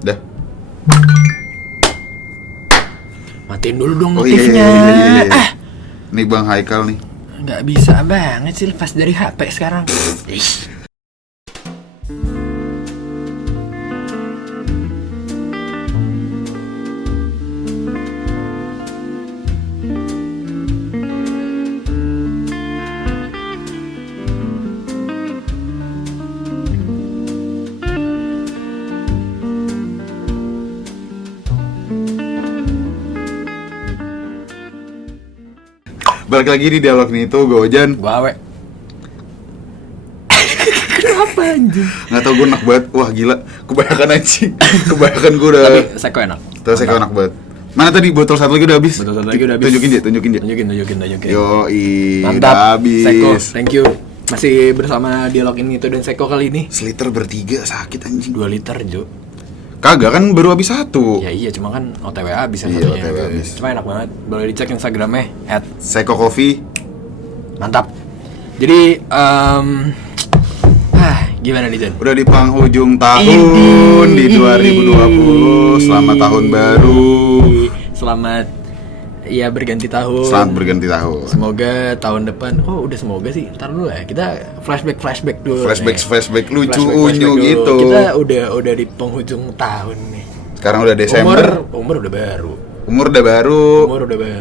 Dah. Matiin dulu dong Oh notifnya. iya. Nih Bang Haikal nih. Nggak bisa banget sih lepas dari HP sekarang. Balik lagi di dialog nih itu gue Ojan. Gua awe. Kenapa anjing? Nggak tau gue enak banget. Wah gila. Kebanyakan anjing. Kebanyakan gue udah. Tapi seko enak. Terus saya enak banget. Mana tadi botol satu lagi udah habis? Botol satu lagi udah habis. Tunjukin dia. Tunjukin. Yoi. Mantap. Udah habis. Seko, thank you. Masih bersama dialog ini itu dan Seko kali ini. Seliter bertiga sakit anjing. 2 liter, Jo. Kagak kan baru habis satu. Ya iya, cuma kan OTWA bisa Iya, satunya. OTW habis. Cuma enak banget. Boleh dicek Instagramnya Seko Coffee. @mantap. Jadi gimana nih, Jan? Udah di penghujung tahun di 2020. Selamat tahun baru. Selamat ya berganti tahun. Selamat berganti tahun. Semoga tahun depan. Oh, udah semoga sih. Ntar dulu ya. Kita flashback dulu. Flashback lucu Flashback unyu dulu. gitu. Kita udah di penghujung tahun nih. Sekarang udah Desember. Umur udah baru. Umur udah baru.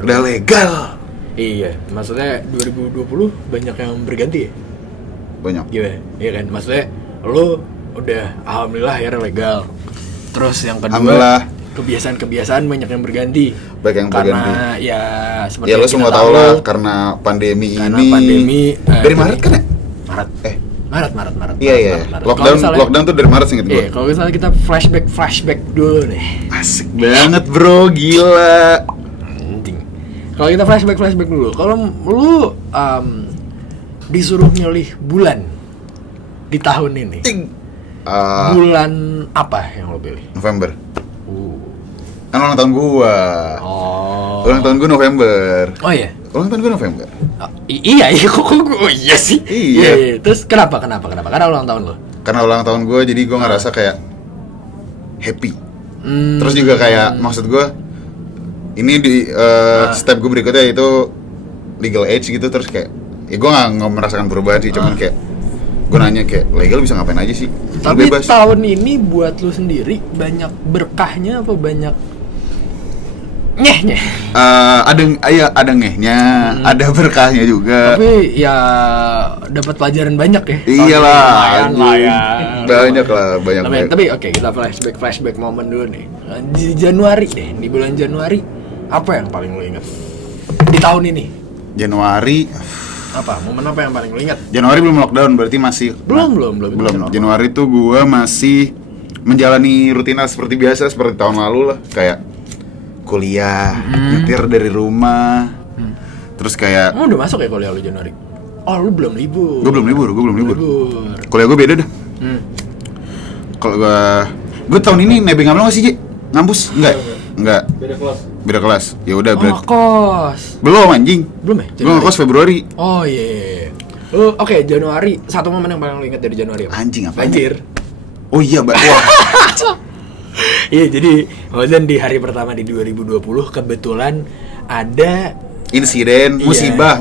Udah legal. Iya, maksudnya 2020 banyak yang berganti ya? Banyak. Iya kan? Maksudnya lo udah alhamdulillah akhirnya legal. Terus yang kedua, Alhamdulillah. kebiasaan banyak yang berganti. Baik yang Karena berganti. ya seperti Ya lo yang semua kita tahu lah karena pandemi ini. Dari Maret kan ya? Maret. Iya. Maret. Lockdown tuh dari Maret sih gitu gue. Iya, kalau misalnya kita flashback dulu nih. Asik banget bro, gila. Anjing. Kalau kita flashback dulu. Kalau lu disuruh milih bulan di tahun ini. Bulan apa yang lo pilih? November. Kan ulang tahun gua. Oh. Ulang tahun gua November. Oh iya. Ulang tahun gua November. Iya, iya sih. Iya. Terus kenapa? Karena ulang tahun lo. Karena ulang tahun gua jadi gua ngerasa kayak happy. Terus juga kayak maksud gua ini di step gua berikutnya itu legal age gitu, terus kayak ya gua nggak merasakan perubahan sih, cuman kayak gua nanya kayak legal bisa ngapain aja sih? Tapi Bebas. tahun ini buat lu sendiri banyak berkahnya apa banyak nyehnya? Ada ngehnya, ada berkahnya juga. Tapi ya dapat pelajaran banyak ya. Iyalah, lumayan. banyak. Tapi oke, kita flashback momen dulu nih. Di Januari deh, di bulan Januari apa yang paling lo ingat di tahun ini? Januari Momen apa yang paling lo ingat? Januari belum lockdown, berarti masih Belum. Januari tuh gua masih menjalani rutinitas seperti biasa, seperti tahun lalu lah, kayak kuliah, nyetir dari rumah. Terus kayak udah masuk ya kuliah lu Januari? Oh, lu belum libur. Gue belum libur. Kuliah gue beda dah. Kalau gue tahun ini nebeng nggak sih, Ji? Ngampus? Enggak. Beda kelas. Ya udah kos. Belum anjing. Belum ya? Gue ngekos Februari. Oh iya. Lu oke, Januari. Satu momen yang paling lu ingat dari Januari apa? Anjing apa? Banjir. Oh iya, Wah. Iya, jadi Ojan di hari pertama di 2020 kebetulan ada insiden, musibah.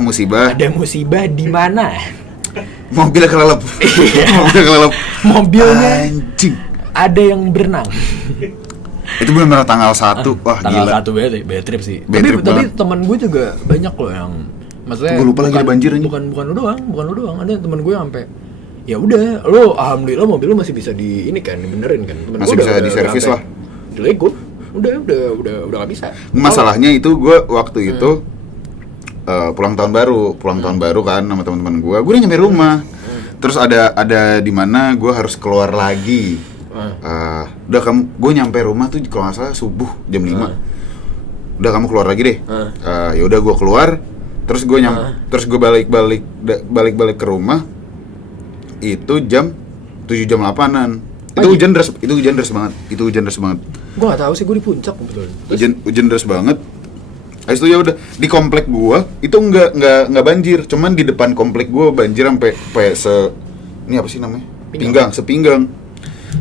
Ada musibah di mana? Mobilnya kelelep. Mobilnya anjing. Ada yang berenang. Itu benar tanggal 1. Wah, tanggal gila. Tanggal 1 bad trip sih. Tapi teman gue juga banyak loh yang maksudnya gue lupa lagi ada banjir aja. Bukan lu doang. Ada teman gue yang sampai ya udah, lo alhamdulillah mobil lo masih bisa di ini kan, dibenerin kan. Temen masih bisa diservis lah. Dilego. Udah enggak bisa. Masalahnya itu gue waktu itu pulang tahun baru kan sama teman-teman gue udah nyampe rumah. Terus ada di mana gue harus keluar lagi. Gue nyampe rumah tuh kalau nggak salah subuh jam 5. Udah kamu keluar lagi deh. Ya udah gue keluar, terus gue balik ke rumah. Itu jam 7 jam 8-an. Itu hujan deras banget. Gue nggak tahu sih, gue di puncak kebetulan. Hujan deras banget. Habis itu ya udah di komplek gua itu nggak banjir, cuman di depan komplek gua banjir sampai ini apa sih namanya? Sepinggang.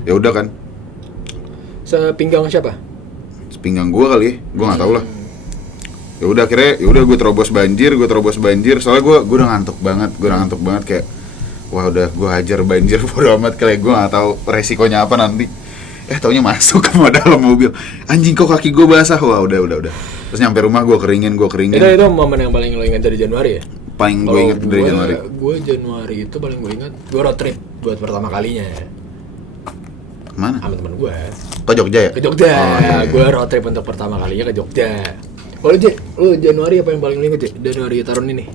Ya udah kan. Sepinggang siapa? Sepinggang gue kali ya, gue nggak tahu lah. Ya udah akhirnya, gue terobos banjir. Soalnya gue udah ngantuk banget kayak, wah udah gue hajar banjir bodo amat, kayak gue nggak tahu resikonya apa nanti. Taunya masuk ke dalam mobil. Anjing kok kaki gue basah. Wah udah. Terus nyampe rumah gue keringin. Itu momen yang paling lo ingat dari Januari ya? Paling gue ingat dari Januari. Gue Januari itu paling gue ingat, gue road trip buat pertama kalinya. Mana? Sama temen gue. Ke Jogja ya? Ke Jogja. Oh, iya. Gue road trip untuk pertama kalinya ke Jogja. Kalau lu Januari apa yang paling lo ingat ya? Januari tahun ini?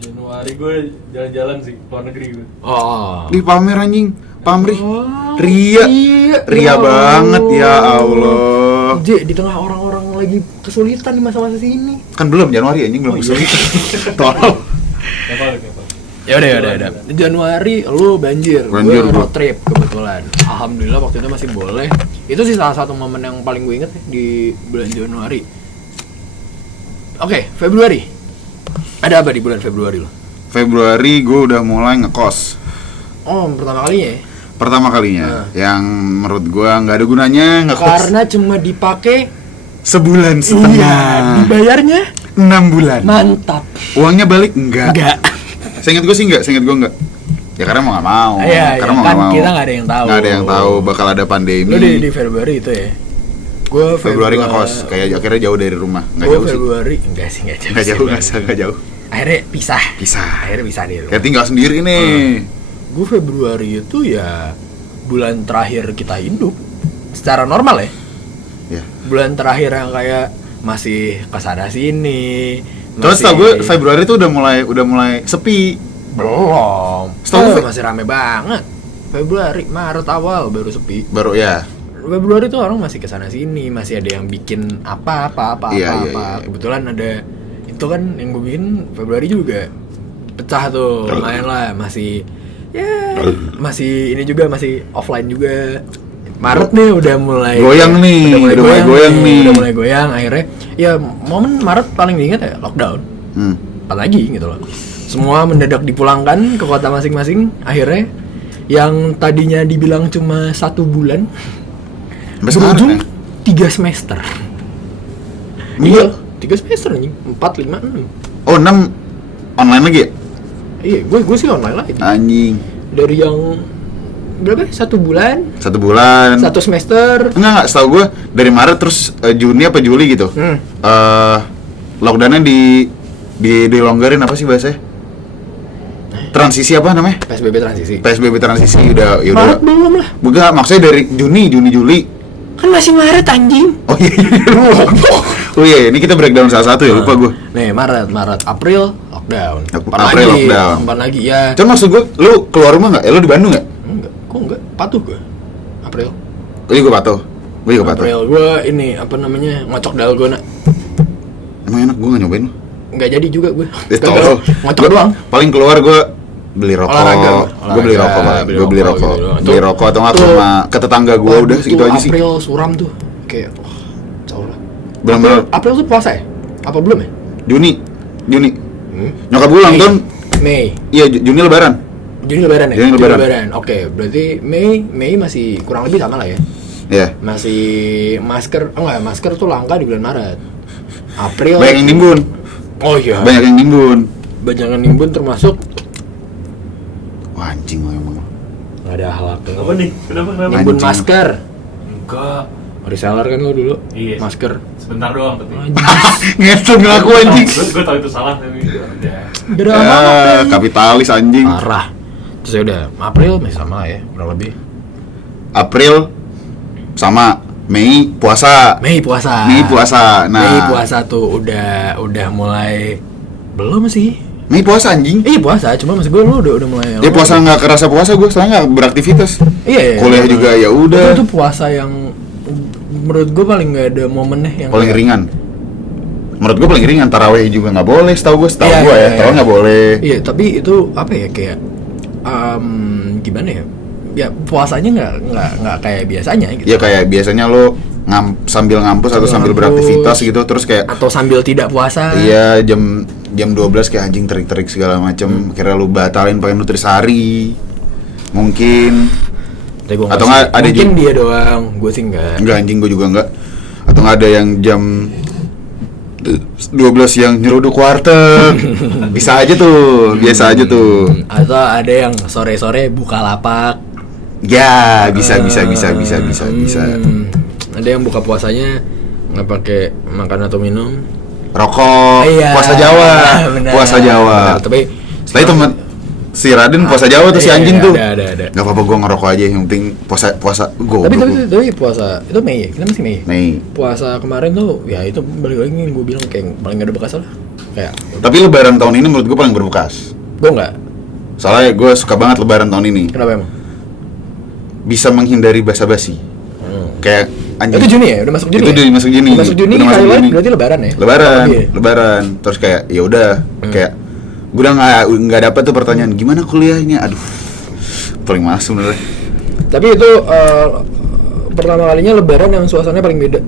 Januari gue jalan-jalan sih, luar negeri gue. Oh. Di pamer anjing. Pamrih. Oh, Ria banget ya Allah. Di tengah orang-orang lagi kesulitan di masa-masa sini. Kan belum Januari anjing, belum kesulitan. Tolong. Kapal. Ya udah. Januari lu banjir gue road trip kebetulan. Alhamdulillah waktu itu masih boleh. Itu sih salah satu momen yang paling gue inget di bulan Januari. Oke, Februari. Ada apa di bulan Februari lo? Februari gue udah mulai ngekos. Oh, pertama kalinya. Yang menurut gue nggak ada gunanya ngekos. Karena cuma dipakai sebulan setengah. Iya, dibayarnya 6 bulan. Mantap. Uangnya balik enggak? Seinget gue enggak. Ya karena mau nggak mau. Iya, karena mau kan nggak mau. kita nggak ada yang tahu. Nggak ada yang tahu bakal ada pandemi. Lu di Februari itu ya? Gue Februari ngekos, kayak akhirnya jauh dari rumah. Nggak jauh Februari sih. Enggak jauh. Jauh. Akhirnya pisah. Akhirnya pisah di rumah. Kayak tinggal sendiri nih. Gue Februari itu ya bulan terakhir kita hidup secara normal ya. Ya. Bulan terakhir yang kayak masih kesana sini. Terus tau gue Februari tuh udah mulai sepi. Belum. Setahu gue masih rame banget. Februari, Maret awal baru sepi. Baru ya. Februari tuh orang masih kesana sini, masih ada yang bikin apa. Iya. Kebetulan ada itu kan yang gue bikin Februari juga pecah tuh, lumayan lah, masih ini juga masih offline juga. Maret nih udah mulai goyang nih. Udah mulai goyang akhirnya. Ya momen Maret paling diingat ya lockdown. Apalagi gitu loh. Semua mendadak dipulangkan ke kota masing-masing. Akhirnya yang tadinya dibilang cuma 1 bulan berujung 3 semester. Iya, 3 semester anjing. 4, 5, 6. Oh, 6 online lagi ya? Iya, gue sih online lagi. Anjing. Dari yang berapa? 1 bulan? 1 bulan. 1 semester. Enggak, setahu gue dari Maret terus Juni apa Juli gitu. Lockdownnya dilonggarin apa sih bahasanya? Transisi apa namanya? PSBB transisi udah Maret belum lah. Bukan, maksudnya dari Juni, Juli. Kan masih Maret anjing. Oh iya, ini kita breakdown salah satu ya, lupa gue. Nih, Maret, April lockdown. April lockdown. Kapan lagi ya? Cuman maksud gue, lu keluar rumah enggak? Lu di Bandung enggak? Enggak, kok enggak? Patuh gue. April. Gue juga patuh. April, gue ini apa namanya? Ngocok dalgona. Emang enak, gue enggak nyobain lu. Enggak jadi juga gue. Ngocok doang. Paling keluar gue beli rokok. Gue beli rokok. Beli rokok atau enggak ke tetangga gue, udah segitu aja sih. April suram tuh. Kayak jauh lah. Bener-bener. April tuh puasa ya? Apa belum ya? Juni. Nyokap gue ulang tahun Mei. Iya, Juni lebaran. Juni lebaran ya? Juni lebaran. Oke, berarti Mei masih kurang lebih sama lah ya? Iya. Masih masker tuh langka di bulan Maret. April. Banyak yang nimbun. Oh iya. Banyak yang nimbun termasuk. Wah, anjing lo emang. Nggak ada hal Apa nih? Kenapa? Nimbun Anjing. masker. Enggak. Reseller kan lo dulu? Iya. Masker. Sebentar doang tapi. Ngesel ngaku anjing. Gue tau itu salah tapi udah. Beda apa? Kapitalis anjing. Parah. Terus ya udah, April masih sama ya, kurang lebih. April sama Mei puasa. Mei puasa. Nah, Mei puasa tuh udah mulai belum sih. Mei puasa anjing. Iya puasa, cuma maksud gue lu udah mulai. Ya puasa nggak kerasa puasa gue, soalnya nggak beraktivitas. Iya. Kuliah juga ya udah. Itu puasa yang menurut gue paling nggak ada momennya yang paling ringan. Menurut gue paling ringan. Taraweh juga nggak boleh, setahu gue Iya. taraweh nggak boleh. Iya, tapi itu apa ya, kayak gimana ya? Ya puasanya nggak kayak biasanya gitu. Ya kayak biasanya lo sambil ngampus atau sambil beraktivitas gitu, terus kayak atau sambil tidak puasa. Iya, jam 12 kayak anjing terik-terik segala macem. Akhirnya lu batalin pakai nutrisari mungkin. Tapi gua Atau nggak nggak sih. ada Mungkin dia doang, gue sih enggak. Enggak anjing, gue juga enggak. Atau nggak ada yang jam 12 yang nyeruduk warteg. Bisa aja tuh, biasa aja tuh. Atau ada yang sore-sore buka lapak. Ya, bisa. Ada yang buka puasanya nggak pakai makan atau minum. Rokok, Iya, puasa Jawa. benar, Puasa Jawa. benar. Tapi Setelah itu si Raden puasa Jawa tuh si iya, anjing tuh. Ada. Gak apa-apa, gue ngerokok aja, yang penting puasa gue. Tapi puasa itu Mei ya? Kita masih Mei. Mei. Puasa kemarin tuh ya itu balik lagi gue bilang kayak paling gak ada bekas lah. Kayak Tapi lebaran tahun ini menurut gue paling berbekas. gue nggak. Soalnya gue suka banget lebaran tahun ini. Kenapa emang? Bisa menghindari basa-basi. Kayak anjing. Itu Juni ya? Udah masuk Juni. Itu udah masuk Juni. Masuk Juni Udah masuk highlight Juni. berarti lebaran ya? Lebaran. Terus kayak ya udah kayak gue udah nggak dapet tuh pertanyaan gimana kuliahnya. Aduh, paling males sebenarnya. Tapi itu pertama kalinya lebaran yang suasananya paling beda.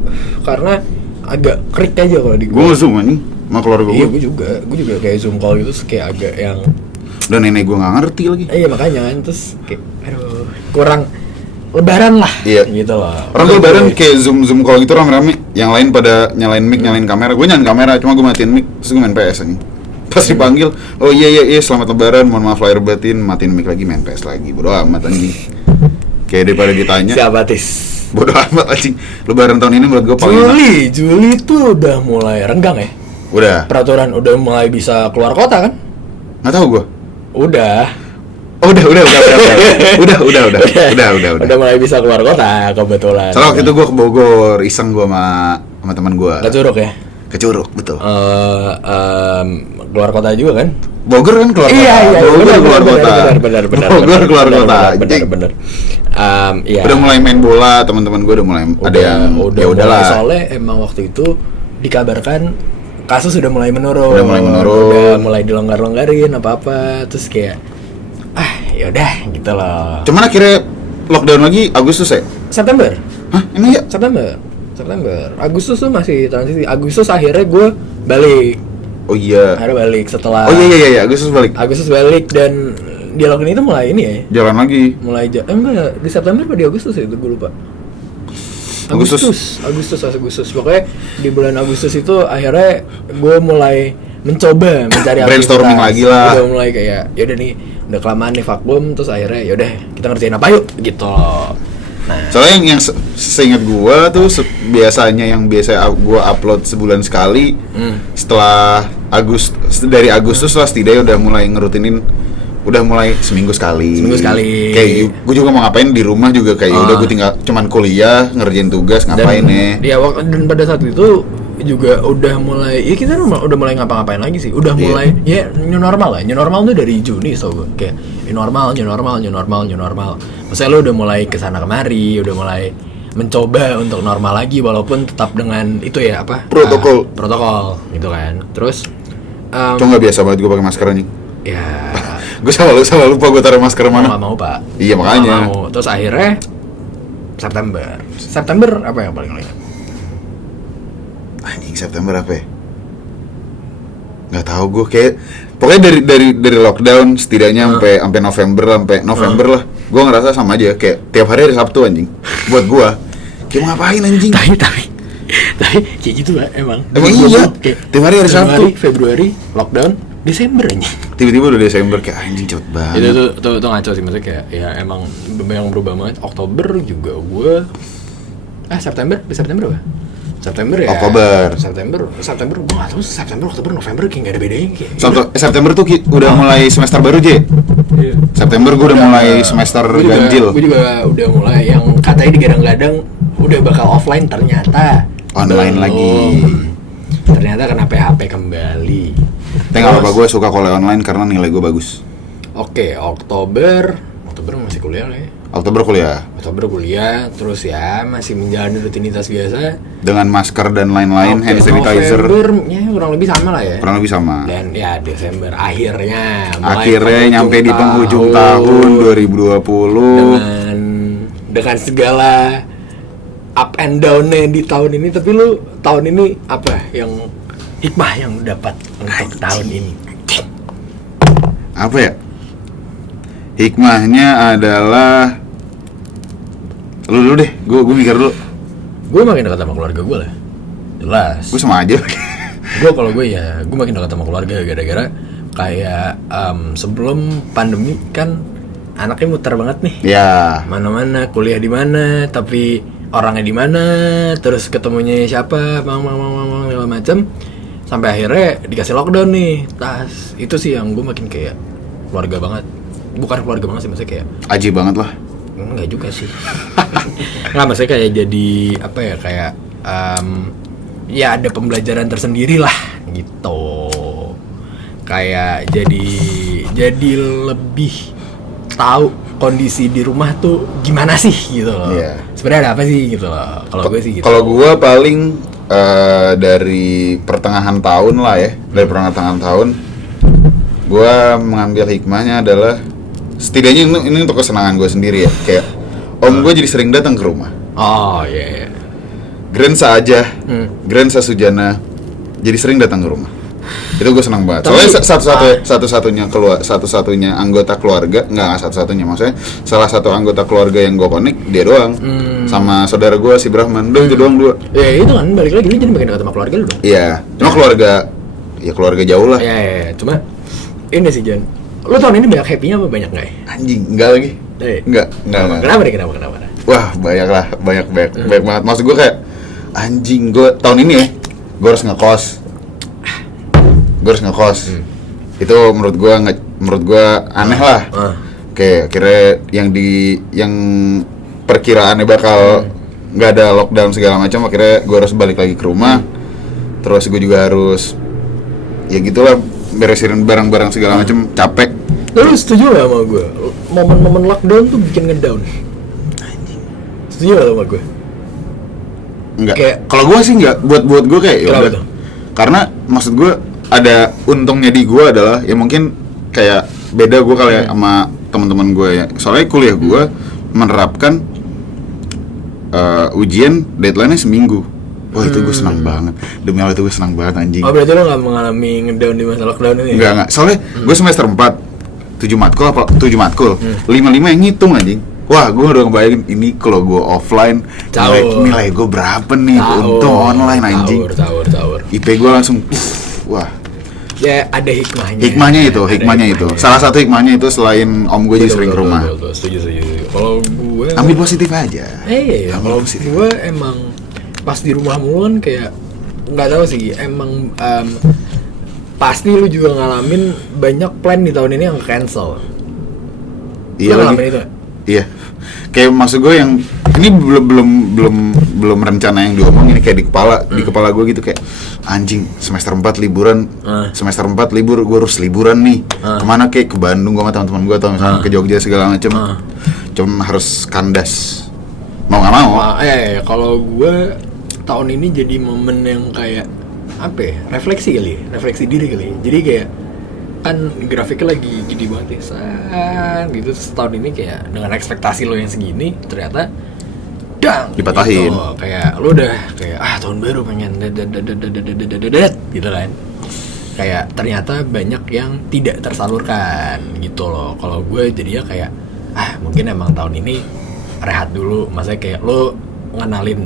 Karena agak krik aja kalau di Gue gue. nge-zoom anjing sama keluarga Iya, gue. gue juga kayak zoom call gitu terus kayak agak yang Dan nenek gue nggak ngerti lagi. iya makanya kan terus kayak aduh kurang lebaran lah Iya. gitu loh. Orang gue lebaran kayak zoom call gitu rame-rame. Yang lain pada nyalain mic, nyalain kamera. Gue nyalain kamera, cuma gue matiin mic, terus gue main PS anjing. Pas dipanggil, oh iya selamat lebaran, mohon maaf lahir batin, matiin mic lagi, main PS lagi. Bodoh amat anjing. Kayak daripada ditanya, Siapa tis? bodoh amat anjing. Lebaran tahun ini menurut gue paling enak. Juli tuh udah mulai renggang ya. Udah. Peraturan udah mulai bisa keluar kota kan? Nggak tahu gue. Udah. Oh, udah. Udah mulai bisa keluar kota kebetulan. Soalnya waktu itu gue ke Bogor, iseng gue sama teman gue. Gak Curug ya? Ke Curug, betul. Keluar kota juga kan? Bogor kan keluar kota. Iya, Bogor keluar kota. benar. Bogor keluar kota. Benar. Iya. Udah mulai main bola, teman-teman gue udah mulai ada yang ya udahlah. Soalnya emang waktu itu dikabarkan kasus sudah mulai menurun. Udah mulai dilonggar-longgarin apa-apa. Terus kayak yaudah gitu loh. Cuman akhirnya lockdown lagi Agustus ya? September. Hah? Emang ya? September. Agustus tuh masih transisi. Agustus akhirnya gue balik. Oh iya. Akhirnya balik setelah. Oh iya, Agustus balik. Agustus balik dan dialog ini tuh mulai ini ya. Jalan lagi. Enggak, di September apa di Agustus ya itu gue lupa. Agustus. Pokoknya di bulan Agustus itu akhirnya gue mulai mencoba mencari Brainstorming aktivitas. lagi lah. Udah mulai kayak yaudah nih udah kelamaan nih vakum terus akhirnya yaudah kita ngerjain apa yuk gitu. Nah, Soalnya yang seingat gua tuh biasanya yang biasa gua upload sebulan sekali. Setelah dari Agustus lah setidaknya udah mulai ngerutinin, udah mulai seminggu sekali. Kayak gua juga mau ngapain di rumah juga kayak udah gua tinggal cuman kuliah, ngerjain tugas, ngapain dan pada saat itu juga udah mulai ya kita udah mulai ngapa-ngapain lagi sih. Udah mulai ya new normal lah. New normal tuh dari Juni so gue kayak new normal. Maksudnya lo udah mulai kesana kemari, udah mulai mencoba untuk normal lagi walaupun tetap dengan itu ya apa? Protokol gitu kan. Terus cuma nggak biasa banget gua pakai masker anjing. ya Gue selalu lupa gue taruh masker mana. nggak mau Pak. Iya makanya. Nggak mau. Terus akhirnya September apa yang paling lo ingat? Anjing September apa ya? Nggak tahu gue kayak pokoknya dari lockdown setidaknya sampai November lah. Gue ngerasa sama aja kayak tiap hari ada Sabtu anjing. Buat gue kayak mau ngapain anjing? Tapi kayak gitu lah emang. Emang iya. Tiap hari ada Sabtu. Februari lockdown, Desember anjing. Tiba-tiba udah Desember kayak anjing cepet banget. Itu ngaco sih maksudnya kayak ya emang yang berubah banget. Oktober juga gue September apa? September ya. September gue nggak tahu September, Oktober, November kayak nggak ada bedanya kayak. September tuh udah mulai semester baru J. Iya. September gue udah mulai semester ganjil. Gue juga udah mulai yang katanya digadang-gadang udah bakal offline ternyata Online lagi. Ternyata kena PHP kembali. Tapi nggak apa-apa, gue suka kuliah online karena nilai gue bagus. Oke, Oktober masih kuliah lah ya. Oktober kuliah Terus ya masih menjalani rutinitas biasa dengan masker dan lain-lain, hand sanitizer. November ya kurang lebih sama lah ya. Kurang lebih sama. Dan ya Desember akhirnya Nyampe di penghujung tahun 2020 dengan segala up and down-nya di tahun ini. Tapi lu tahun ini apa yang hikmah yang lu dapat untuk tahun ini? Apa ya? Hikmahnya adalah Lu dulu deh, gue mikir dulu. Gue makin dekat sama keluarga gue lah, jelas. Gue sama aja. Kalau gue makin dekat sama keluarga gara-gara kayak sebelum pandemi kan anaknya muter banget nih. Ya. Mana-mana, kuliah di mana, tapi orangnya di mana, terus ketemunya siapa, segala macam. Sampai akhirnya dikasih lockdown nih. Itu sih yang gue makin kayak keluarga banget. Bukan keluarga banget sih, maksudnya kayak Aji banget lah. enggak juga sih. Nggak, maksudnya kayak jadi apa ya, kayak ya ada pembelajaran tersendiri lah gitu. Kayak jadi lebih tahu kondisi di rumah tuh gimana sih gitu loh. Iya. Sebenarnya ada apa sih gitu loh. Kalau gue sih gitu. Kalau gue paling dari pertengahan tahun lah ya, dari pertengahan tahun, gue mengambil hikmahnya adalah setidaknya ini untuk kesenangan gue sendiri ya, kayak om gue jadi sering datang ke rumah. Oh iya. Grensa aja, Grensa Sujana jadi sering datang ke rumah. Itu gue senang banget. Soalnya satu-satunya anggota keluarga, nggak satu-satunya, maksudnya salah satu anggota keluarga yang gue connect dia doang, sama saudara gue si Brahman, itu doang dua. Ya itu kan balik lagi lu jadi makin dekat sama keluarga lu dong. Iya, cuma keluarga jauh lah. Iya. Cuma ini sih Jan, lu tahun ini banyak happy-nya apa banyak nggak ya? Anjing, enggak lagi. Enggak. Kenapa? Wah, banyak banget. Maksud gue kayak anjing, gue tahun ini ya, gue harus ngekos. Itu menurut gue aneh lah. Oke, akhirnya yang perkiraannya bakal nggak ada lockdown segala macam, akhirnya gue harus balik lagi ke rumah. Terus gue juga harus ya gitulah, beresin barang-barang segala macam, capek. Lu setuju gak sama gue? Momen-momen lockdown tuh bikin ngedown. Setuju gak sama gue? Enggak. Kayak- Kalau gue sih enggak, buat gue kayak ya Kenapa udah. tuh? Karena maksud gue ada untungnya di gue adalah ya mungkin kayak beda gue kali ya sama teman-teman gue ya. Soalnya kuliah gue menerapkan ujian deadline-nya seminggu. Wah itu gue senang banget. Demi Allah itu gue senang banget anjing. Oh berarti lo gak mengalami ngedown di masa lockdown ini? Enggak. Soalnya gue semester 4 7 matkul 5 yang ngitung anjing. Wah, gue udah ngebayangin ini kalau gue offline nilai gue berapa nih untuk online anjing. Taur. IP gue langsung wah. Ya ada hikmahnya. Hikmahnya itu. Salah satu hikmahnya itu selain om gue jadi sering ke rumah. Betul. Setuju. Kalau gue Ambil positif aja. Iya. Kalau gue emang pas di rumah mulu kan kayak nggak tahu sih. Emang pasti lu juga ngalamin banyak plan di tahun ini yang cancel. Iya lu lagi. ngalamin itu? Iya. Kayak maksud gue yang ini belum rencana yang diomong, ini kayak di kepala gue gitu, kayak anjing semester 4 liburan. Semester 4 libur, gue harus liburan nih. Kemana, kayak ke Bandung gue sama teman-teman gue, atau misalnya ke Jogja segala macem. Cuma harus kandas. Mau nggak mau. Kalau gue tahun ini jadi momen yang kayak apa ya? Refleksi refleksi diri kali. Jadi kayak kan grafiknya lagi gede banget ya, gitu. Setahun ini kayak dengan ekspektasi lo yang segini, ternyata dipatahin. Gitu. Kayak lo udah kayak tahun baru pengen gitu kan. Kayak ternyata banyak yang tidak tersalurkan gitu loh. Kalau gue jadinya kayak mungkin emang tahun ini rehat dulu. Maksudnya kayak lo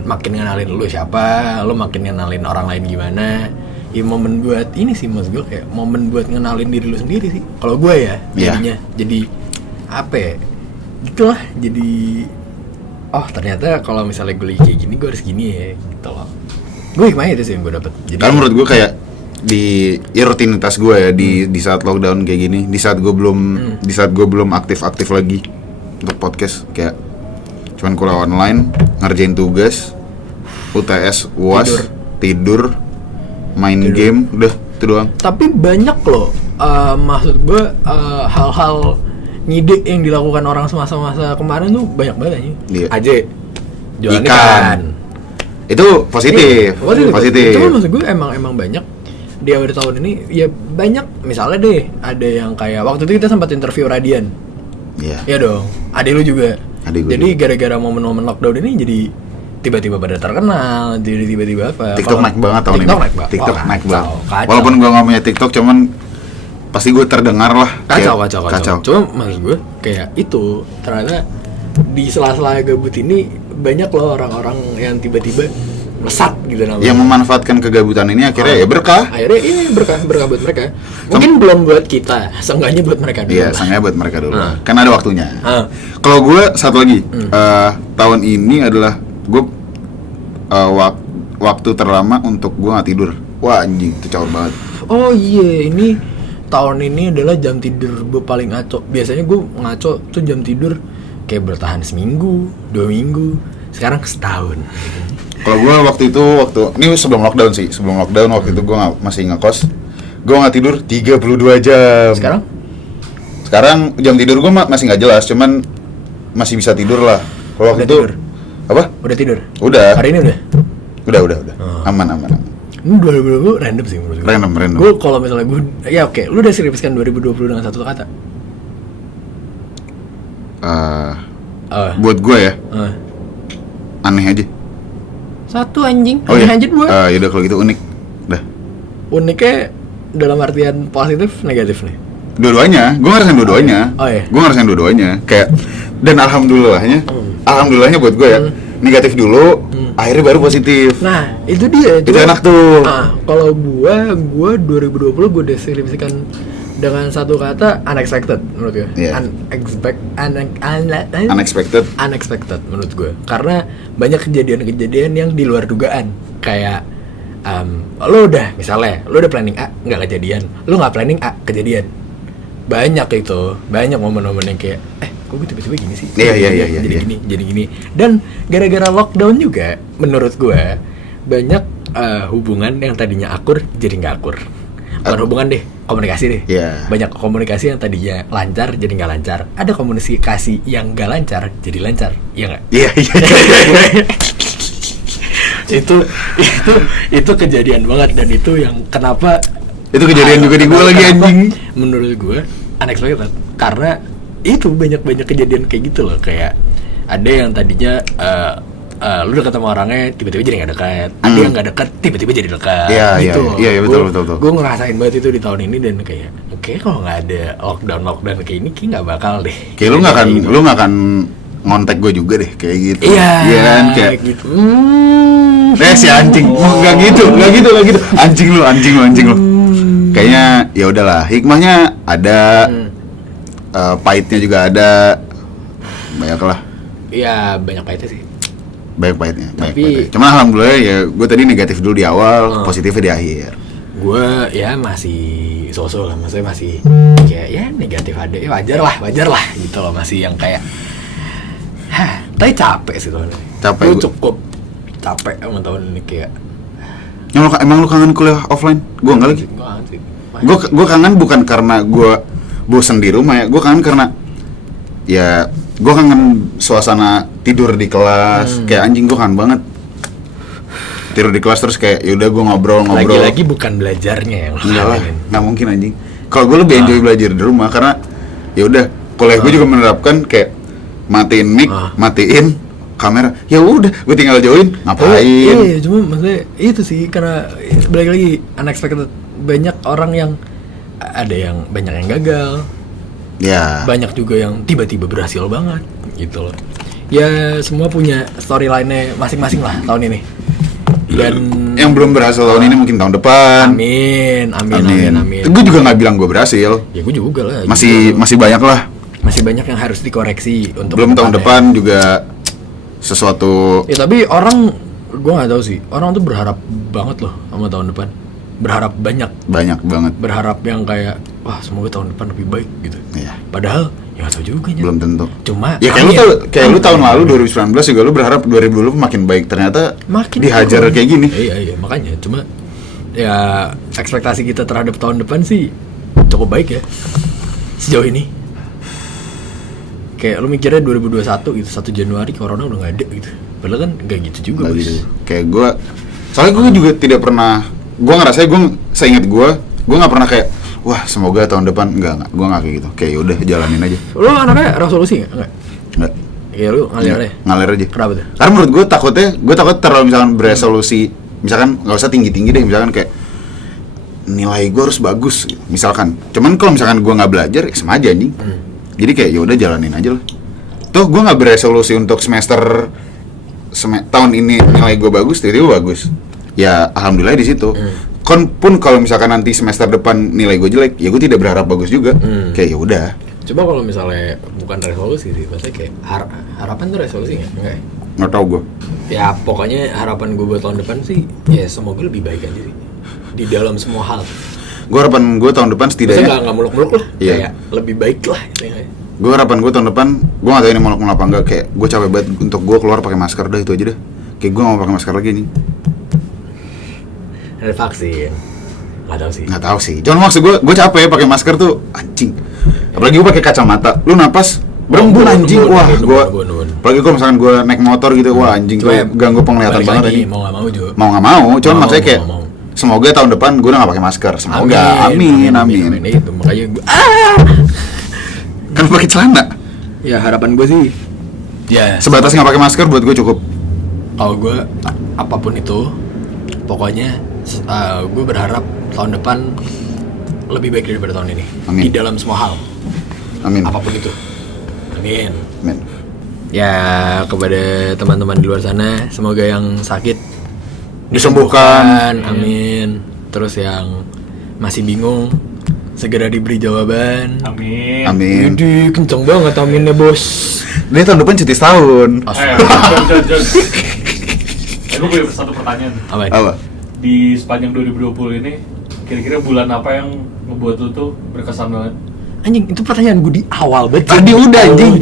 makin ngenalin lu siapa, lo makin ngenalin orang lain gimana. Ya momen buat ini sih, mas gue kayak momen buat ngenalin diri lu sendiri sih. Kalau gue ya jadinya jadi apa ya, gitulah. Jadi ternyata kalau misalnya gue lagi kayak gini, gue harus gini ya gitu loh. Gue hikmahnya itu sih yang gue dapet. Karena menurut gue kayak di rutinitas gue ya di saat lockdown kayak gini, di saat gue belum aktif lagi untuk podcast, kayak cuman kuliah online, ngerjain tugas, UTS, UAS, tidur, main game, udah itu doang. Tapi banyak loh, maksud gue hal-hal ngide yang dilakukan orang semasa-masa kemarin tuh banyak banget aja. Iya. Aja jualan ikan. Itu positif. Cuma maksud gue emang banyak di akhir tahun ini ya, banyak. Misalnya deh ada yang kayak waktu itu kita sempat interview Radian. Iya. Iya dong. Adek lu juga. Jadi juga. gara-gara momen-momen lockdown ini jadi tiba-tiba pada terkenal, jadi tiba-tiba apa? TikTok naik banget tahun ini. TikTok naik banget. Kacau. Walaupun gue nggak punya TikTok, cuman pasti gue terdengar lah. Kacau. Cuma maksud gue kayak itu ternyata di sela-sela gabut ini banyak loh orang-orang yang tiba-tiba melesat gitu namanya. Yang memanfaatkan kegabutan ini akhirnya ya berkah. Akhirnya ini berkah buat mereka. Mungkin belum buat kita, seenggaknya buat mereka dulu. Iya, lah. seenggaknya buat mereka dulu. Kan ada waktunya. Kalau gue satu lagi, tahun ini adalah gue waktu terlama untuk gue nggak tidur. Wah anjing, itu caur banget. Oh iya, ini tahun ini adalah jam tidur gue paling ngaco. Biasanya gue ngaco tuh jam tidur kayak bertahan seminggu, 2 minggu, sekarang setahun. Kalau gue waktu ini sebelum lockdown sih, waktu itu gue masih ngekos, gue nggak tidur 32 jam. Sekarang jam tidur gue masih nggak jelas, cuman masih bisa tidur lah. Kalau waktu itu tidur. apa? Udah tidur? Udah. Hari ini udah? Udah. Aman. Ini 2020 random sih menurut gue. Random. Gue kalau misalnya gue, ya oke, lu udah deskripsikan 2020 dengan satu kata. Buat gue ya, aneh aja. Satu anjing, Oh iya. anjing dua. Yaudah kalau gitu unik. Dah. Uniknya dalam artian positif, negatif nih. Dua-duanya, gue ngerasain dua-duanya. Oh iya. Gue ngerasain dua-duanya. Kayak dan alhamdulillahnya buat gue ya, negatif dulu, akhirnya baru positif. Nah, itu dia. Itu enak tuh. Kalau gua 2020 gue deskripsikan dengan satu kata unexpected menurut gue. Yeah. Unexpected menurut gue. Karena banyak kejadian-kejadian yang di luar dugaan. Kayak lo udah planning A nggak kejadian, lo nggak planning A kejadian. Banyak momen-momen yang kayak kok gue tiba-tiba gini sih. Iya. Jadi gini. Dan gara-gara lockdown juga menurut gue banyak hubungan yang tadinya akur jadi nggak akur. Bukan hubungan deh, komunikasi deh. Yeah. Banyak komunikasi yang tadinya lancar jadi nggak lancar. Ada komunikasi yang nggak lancar jadi lancar, iya nggak? Iya. itu kejadian banget, dan itu yang kenapa Itu kejadian juga di gue lagi anjing. Menurut gue unexpected karena itu banyak kejadian kayak gitu loh. Kayak ada yang tadinya lu dekat sama orangnya tiba-tiba jadi nggak dekat, ada yang nggak dekat tiba-tiba jadi dekat. Iya betul. Gue ngerasain banget itu di tahun ini, dan kayak oke, kalau nggak ada lockdown kayak ini kayak nggak bakal deh. Kayak lu nggak akan ngontek gue juga deh kayak gitu. Iya kan kayak gitu. Si anjing, nggak gitu. Anjing lu. Kayaknya ya udahlah, hikmahnya ada, pahitnya juga ada, banyak lah. Iya, banyak pahitnya sih. Banyak pahitnya. Cuma alhamdulillah ya, gue tadi negatif dulu di awal, positifnya di akhir. Gue ya masih sosok lah, maksudnya masih kayak ya negatif ada, ya wajar lah gitu loh, masih yang kayak, tapi capek sih tuh. Capek. Gue cukup capek sama tahun ini kayak. Emang lu kangen kuliah offline? Gue enggak lagi. Gue kangen bukan karena gue bosen di rumah ya, gue kangen karena ya gue kangen suasana tidur di kelas. Kayak anjing, gue kangen banget tidur di kelas terus kayak yaudah gue ngobrol. Lagi bukan belajarnya yang nggak mungkin anjing. Kalau gue lebih enjoy belajar di rumah karena yaudah kuliah gue juga menerapkan kayak matiin mic, matiin kamera, ya udah gue tinggal join ngapain. Iya, cuma maksudnya itu sih karena balik lagi unexpected. Banyak orang yang banyak yang gagal. Ya. Banyak juga yang tiba-tiba berhasil banget gitu loh. Ya semua punya storyline-nya masing-masing lah tahun ini. Dan yang belum berhasil tahun ini mungkin tahun depan. Amin. Gue juga nggak bilang gue berhasil. Ya gue juga lah. Masih banyak lah. Masih banyak yang harus dikoreksi untuk belum tahun depan juga sesuatu. Ya tapi orang, gue nggak tahu sih. Orang tuh berharap banget loh sama tahun depan. Berharap banyak banget. Berharap yang kayak wah semoga tahun depan lebih baik gitu. Iya. Padahal ya nggak tahu juga. Belum tentu. Cuma ya kayak lu tahun lalu 2019 juga lu berharap 2020 makin baik, ternyata makin dihajar kayak gini. Iya makanya. Cuma ya ekspektasi kita terhadap tahun depan sih cukup baik ya sejauh ini. Kayak lu mikirnya 2021 gitu, 1 Januari corona udah nggak ada gitu. Padahal kan nggak gitu juga. Gitu. Kayak gue, soalnya gue juga tidak pernah, gue ngerasa seingat gue nggak pernah kayak wah semoga tahun depan, enggak, gue nggak kayak gitu. Kayak yaudah jalanin aja. Lu anaknya resolusi nggak? Nggak. Ya lu ngalir aja. Kenapa tuh? Karena menurut gue takut terlalu misalkan beresolusi, misalkan nggak usah tinggi deh, misalkan kayak nilai gue harus bagus gitu, misalkan. Cuman kalau misalkan gue nggak belajar ya sama aja anjing. Jadi kayak ya udah jalanin aja lah. Tuh gue nggak beresolusi untuk semester tahun ini nilai gue bagus, tiba-tiba bagus. Ya alhamdulillah di situ. Pun kalau misalkan nanti semester depan nilai gue jelek, ya gue tidak berharap bagus juga. Kayak ya udah. Coba kalau misalnya bukan resolusi sih, maksudnya kayak harapan tuh resolusi nggak ya? Nggak tahu gue. Ya pokoknya harapan gue buat tahun depan sih, ya semoga lebih baik aja sih di dalam semua hal. Gue harapan gue tahun depan setidaknya. Maksudnya nggak muluk-muluk lah, Iya. kayak lebih baik lah. Gitu. Gue harapan gue tahun depan, gue nggak tahu ini muluk-muluk apa enggak. Kayak gue capek banget untuk gue keluar pakai masker, dah itu aja dah. Kayak gue nggak mau pakai masker lagi nih. Ada vaksin, nggak tahu sih. Cuman maksud gue capek pakai masker tuh anjing. Apalagi gue pakai kacamata, lu napas berembun anjing. Wah gue. Apalagi kalau misalkan gue naik motor gitu, wah anjing tuh ganggu penglihatan banget lagi, anjing. mau nggak mau juga. Mau nggak mau, cuman maksudnya kayak mau. semoga tahun depan gue udah nggak pakai masker. Semoga, amin. Itu makanya gue. Kan pakai celana. Ya harapan gue sih. Ya. Sebatas nggak pakai masker buat gue cukup. Kalau gue apapun itu, pokoknya gue berharap tahun depan lebih baik daripada tahun ini. Amin. Di dalam semua hal. Amin. Apapun itu. Amin. Amin. Ya kepada teman-teman di luar sana, semoga yang sakit Disembuhkan. Amin. Terus yang masih bingung segera diberi jawaban. Amin. Amin. Jadi kenceng banget aminnya bos. Dia tahun depan cuti setahun. John. Gue punya satu pertanyaan. Apa? Di sepanjang 2020 ini, kira-kira bulan apa yang ngebuat lu tuh berkesan banget? Anjing, itu pertanyaan gue di awal banget. Tadi udah anjing.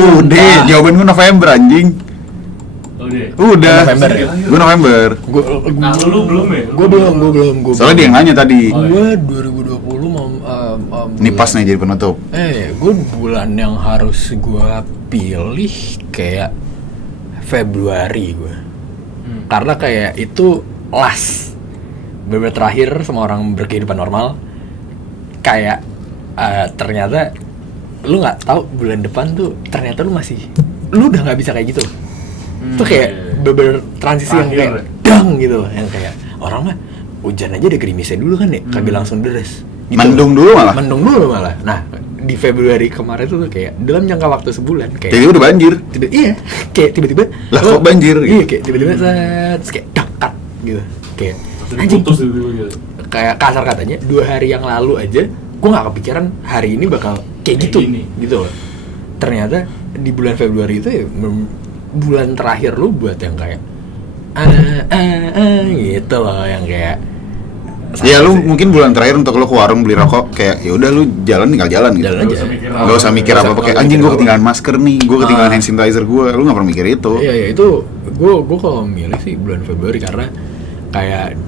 Udah, jawaban gue November anjing. Udah. November ya? Gue November. Nah, lu belum ya? Gue belum. Soalnya dia yang nanya tadi. Gue 2020 mau Ini pas nih jadi penutup. gue bulan yang harus gue pilih kayak Februari gue. Karena kayak itu last bener terakhir semua orang berkehidupan normal. Kayak ternyata lu nggak tahu bulan depan tuh ternyata lu udah nggak bisa kayak gitu. Itu kayak bener transisi yang kayak dang gitu, yang kayak orang mah hujan aja ada gerimisnya dulu kan ya, kagak langsung deres. Gitu. Mendung dulu malah. Nah di Februari kemarin tuh kayak dalam jangka waktu sebulan kayak Jadi udah banjir. Kayak tiba-tiba Lah kok banjir? Iya kayak tiba-tiba terus kayak dekat gitu, kayak anjing Putus gitu. kayak kasar katanya 2 hari yang lalu aja gue nggak kepikiran hari ini bakal kayak gitu gitu loh. Ternyata di bulan Februari itu ya bulan terakhir lu buat yang kayak gitu loh, yang kayak Ya lu mungkin bulan terakhir untuk lu ke warung beli rokok kayak ya udah lu tinggal jalan gitu. Jalan aja. Gak usah mikir apa-apa kayak anjing gue ketinggalan masker nih, gue ketinggalan hand sanitizer gue. Lu gak pernah mikir itu. Iya itu gue kalau milih sih bulan Februari karena kayak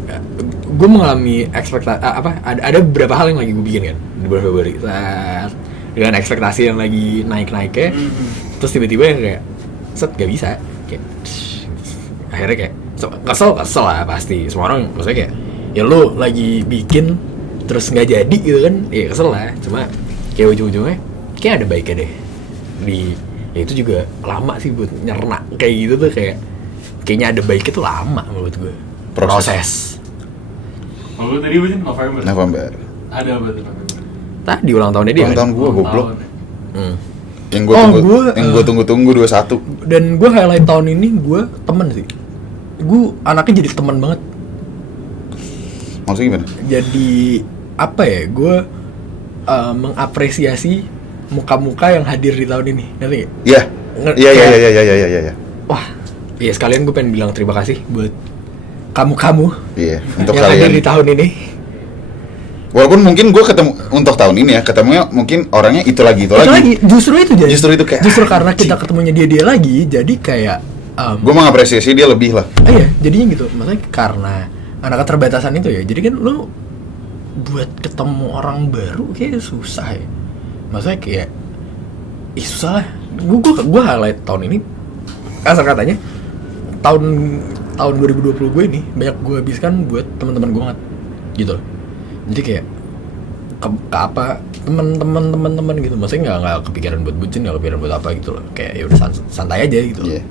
gue mengalami ekspektasi ada beberapa hal yang lagi gue bikin kan di bulan Februari dengan ekspektasi yang lagi naik-naiknya, terus tiba-tiba yang kayak gak bisa kayak akhirnya kayak kesel lah pasti semua orang, maksudnya kayak ya lo lagi bikin terus nggak jadi gitu kan, ya kesel lah. Cuma kayak ujung-ujungnya kayak ada baiknya deh ya itu juga lama sih buat nyerna kayak gitu tuh, kayaknya ada baiknya tuh lama menurut gue proses. Kalau lu tadi berarti November. Ada apa tuh November? Tadi ulang tahunnya dia Ulang kan? tahun gue goblok. Yang gue tunggu 21. Dan gue highlight tahun ini gue temen sih. Gue anaknya jadi teman banget. Maksudnya gimana? Jadi apa ya? Gue mengapresiasi muka-muka yang hadir di tahun ini. Ngerti gak? Iya. Wah, iya sekalian gue pengen bilang terima kasih buat kamu-kamu. Iya, untuk yang hadir kalian. di tahun ini. Walaupun mungkin gue ketemu untuk tahun ini ya, ketemunya mungkin orangnya itu lagi. Justru itu jadi. Justru itu kayak Justru karena kita ketemunya dia lagi, jadi kayak gue mengapresiasi dia lebih lah. Iya, jadinya gitu. Maksudnya karena ada keterbatasan itu ya. Jadi kan lu buat ketemu orang baru kayak susah ya. Maksudnya kayak susah lah. Gue highlight tahun ini kasar katanya tahun 2020 gue ini banyak gue habiskan buat teman-teman gue banget gitu. Jadi kayak ke apa teman-teman gitu. Maksudnya nggak kepikiran buat bucin, nggak kepikiran buat apa gitu loh. Kayak ya udah santai aja gitu. Yeah.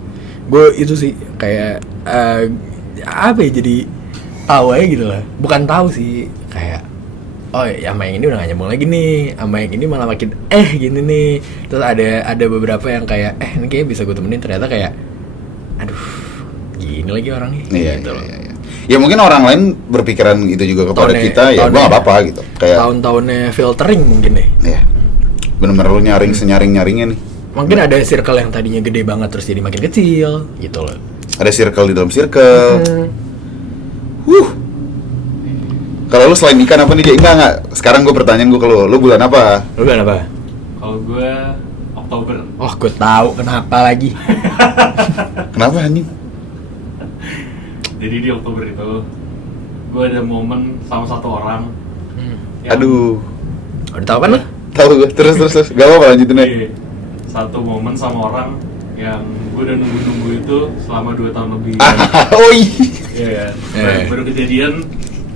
Gue itu sih kayak apa ya, jadi tahu aja gitu lah. Bukan tahu sih, kayak oh ya sama yang ini udah gak nyambung lagi nih, sama yang ini malah makin gini nih. Terus ada beberapa yang kayak ini kayaknya bisa gue temenin, ternyata kayak aduh gini lagi orangnya. Iya, gitu loh. iya. Ya mungkin orang lain berpikiran itu juga kepada kita, ya gua nggak apa-apa gitu. Kayak tahun-tahunnya filtering mungkin deh. Iya. Bener-bener lu senyaring-nyaringnya nih. Mungkin ada circle yang tadinya gede banget terus jadi makin kecil gitu loh. Ada circle di dalam circle. Kalau lu selain ikan apa nih, Jay? Enggak. Sekarang gue pertanyaan gue ke lu bulan apa? Lu bulan apa? Kalau gue Oktober. Oh, gue tahu kenapa lagi. Kenapa anjing? Jadi di Oktober itu gue ada momen sama satu orang. Aduh. Udah tahu kan lu? Tahu gue. Terus. Gak apa-apa lanjutin aja. Iya, satu momen sama orang yang gue udah nunggu itu selama 2 tahun lebih. Oh iya. Iya kan? Baru kejadian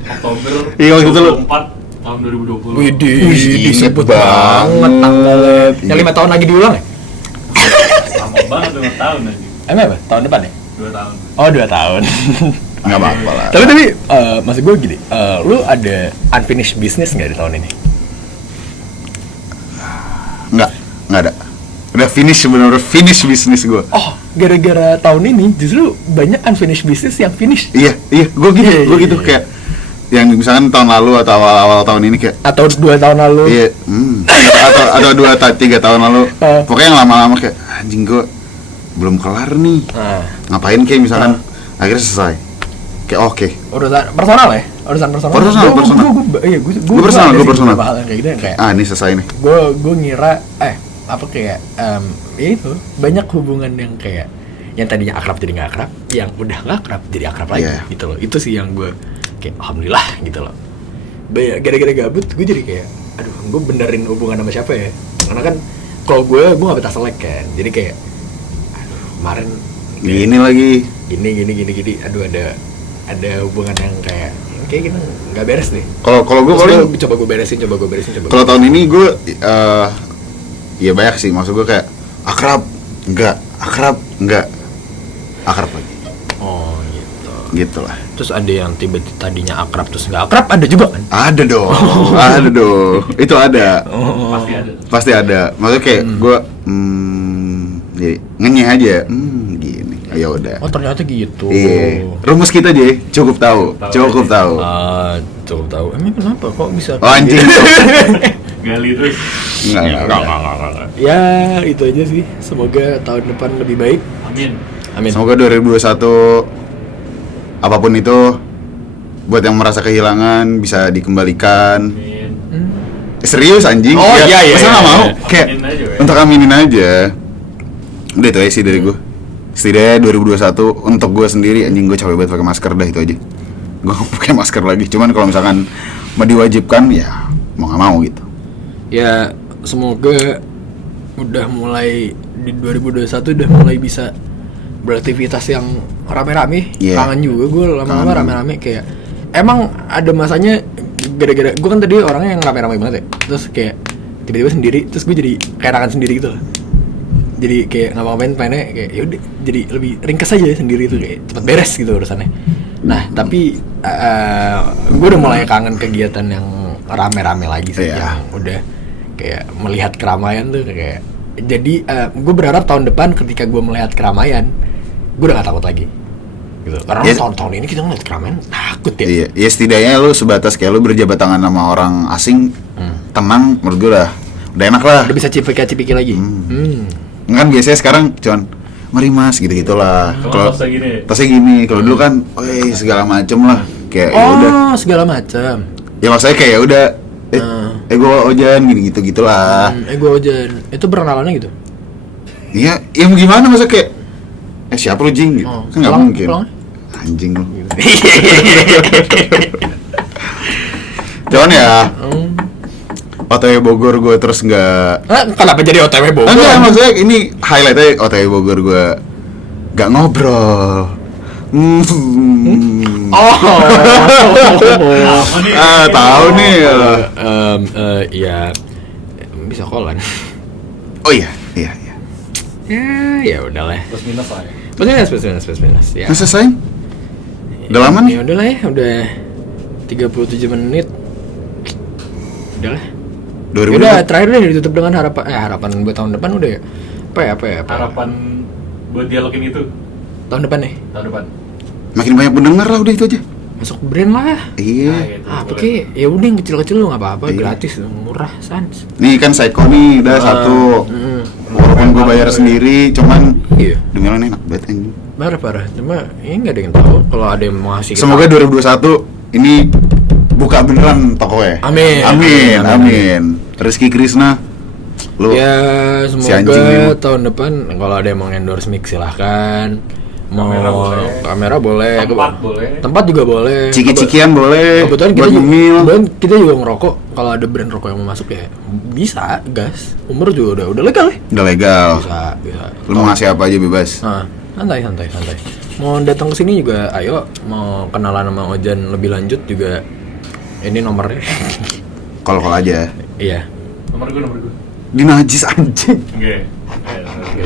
Oktober Iya, waktu itu lu 24 tahun 2020. Widih, Wih, disebut inget banget tanggalnya. Iya. Yang 5 tahun lagi diulang ya? Lama banget 2 tahun aja. Emang apa? Tahun depan ya? 2 tahun. Oh, 2 tahun. Nggak apa-apa lah. Tapi maksud gue gini, lu ada unfinished business nggak di tahun ini? Nggak ada. Udah finish bisnis gue. Oh, gara-gara tahun ini justru banyak unfinished business yang finish. Iya, gue gitu, Iya. kayak yang misalkan tahun lalu atau awal-awal tahun ini kayak Atau 2 tahun lalu. iya, atau 2-3 tahun lalu. Pokoknya yang lama-lama kayak anjing gue belum kelar nih. Nah, Ngapain kayak misalkan akhirnya selesai. Kayak oke. urusan personal ya? Urusan personal. Personal. Gue personal. Hal yang kayak gitu yang kayak Ini selesai nih. gue ngira apa kayak ya itu banyak hubungan yang kayak yang tadinya akrab jadi nggak akrab, yang udah nggak akrab jadi akrab lagi gitu loh. Itu sih yang gue kayak alhamdulillah gitu loh. Gara-gara gabut gue jadi kayak aduh gue benerin hubungan sama siapa ya, karena kan kalau gue nggak betah selek kan, jadi kayak aduh kemarin Gini lagi. gini aduh ada hubungan yang kayak gini nggak beres nih. Kalau gue Terus paling coba gue beresin. kalau tahun ini gue ya banyak sih, maksud gue kayak akrab akrab lagi Oh gitu. gitulah. Terus ada yang tiba-tiba tadinya akrab terus nggak akrab, ada juga kan? Ada dong itu ada, pasti ada. Maksudnya kayak gue jadi ngenyeh aja gini, ya udah. Oh ternyata gitu. Iya, rumus kita aja cukup tahu. Cukup tahu. Emang kenapa kok bisa? Oh, anjing. Gali terus. Enggak. Ya itu aja sih. Semoga tahun depan lebih baik. Amin. Semoga 2021 apapun itu buat yang merasa kehilangan bisa dikembalikan. Amin. Serius anjing? Oh, iya. Masa nggak mau? Aminin Kayak aja, weh. untuk aminin aja. Udah itu aja sih dari gue. Setidaknya 2021 untuk gue sendiri, anjing gue capek banget pakai masker, dah itu aja. Gue nggak pakai masker lagi. Cuman kalau misalkan mau diwajibkan ya mau nggak mau gitu. Ya semoga udah mulai di 2021 udah mulai bisa beraktivitas yang rame-rame. Iya. Kangen juga gue lama-lama Kangen. rame-rame kayak. Emang ada masanya gara-gara gue kan tadi orangnya yang rame-rame banget ya. Terus kayak tiba-tiba sendiri, terus gue jadi kayak enakan sendiri gitu loh. Jadi kayak ngapa-ngapain pengennya kayak yaudah jadi lebih ringkas aja sendiri tuh, kayak cepet beres gitu urusannya. Nah tapi gue udah mulai kangen kegiatan yang rame-rame lagi sih, Iya. yang udah kayak melihat keramaian tuh kayak. Jadi gue berharap tahun depan ketika gue melihat keramaian gue udah gak takut lagi gitu. Karena Yes. tahun-tahun ini kita ngeliat keramaian takut ya. Iya, ya setidaknya lu sebatas kayak lu berjabat tangan sama orang asing, tenang, menurut gue udah enak lah. Udah bisa cipika-cipiki lagi. Kan biasanya sekarang cuman mari mas gitu-gitulah. Kalau tasnya gini, kalau dulu kan segala macem lah. Kayak ya udah. Oh segala macam. Ya maksudnya kayak ya udah gue ojan gitu-gitulah. Gue Ojan. Itu perkenalannya gitu. Iya, ya mau gimana masa kayak siapa lu jing gitu. Oh, Kan nggak pulang- mungkin. pulang. Anjing lu. Cuman ya OTW Bogor gue terus nggak. Kenapa jadi OTW Bogor? Enggak, maksudnya ini highlightnya OTW Bogor gue nggak ngobrol. Oh. Tahu nih. Ya bisa kolan. Oh iya. Ya udahlah. Plus minus lah ya. Plus minus. Ya. Masa selesai? Udah lama nih? Ya udahlah ya, udah 37 menit. Udahlah. 2000. Udah terakhir deh ditutup dengan harapan buat tahun depan udah ya. Apa ya? Harapan buat dialogin itu Tahun depan nih. tahun depan. Makin banyak pendengar lah, udah itu aja. Masuk brand lah. Iya. gitu, Oke, ya udah yang kecil-kecil lu nggak apa-apa, Iya. gratis, murah, sans. Nih kan Psycho nih, udah satu. Walaupun gue bayar sendiri, cuman Iya. demi lo enak banget anjing. Parah. Cuma ini nggak ada yang tahu kalau ada yang mau ngasih kita. Semoga 2021 ini buka beneran tokonya. Amin. Amin. Rizky Krisna, lu Ya si anjing semoga ini. tahun depan kalau ada yang mau endorse mic silahkan. Mau Kamera boleh. kamera boleh. Tempat Tempat juga boleh. Ciki-cikian boleh. Kebetulan kita buat juga, ngemil. kebetulan kita juga ngerokok. Kalau ada brand rokok yang mau masuk ya bisa, gas. Umur juga udah legal ya. Udah legal. Bisa. Lu mau ngasih apa aja bebas. Nah, santai. Mau datang ke sini juga ayo, mau kenalan sama Ojan lebih lanjut juga ini nomornya. Call aja. Iya. Nomor gue. Di najis anjing. Oke.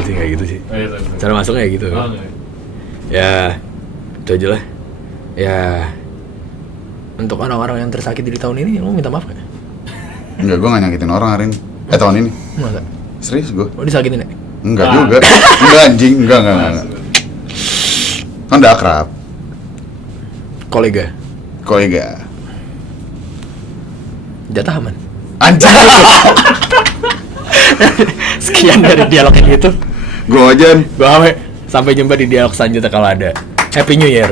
Kayak gitu sih. Oh, iya, sorry. Cara masuknya kayak gitu. Oh, enggak. Ya, itu aja lah. Ya, untuk orang-orang yang tersakiti di tahun ini, lu minta maaf gak? Enggak, gue gak nyakitin orang hari ini. Tahun ini. Masa? Serius gue? Oh, disakitin ya? Enggak Ah. juga. Enggak anjing, enggak. Kan udah akrab. Kolega, Kolega. jatah aman. Anjing. Sekian dari dialog yang gitu. Gue Ojan. Gua Ame. Sampai jumpa di dialog selanjutnya kalau ada. Happy New Year.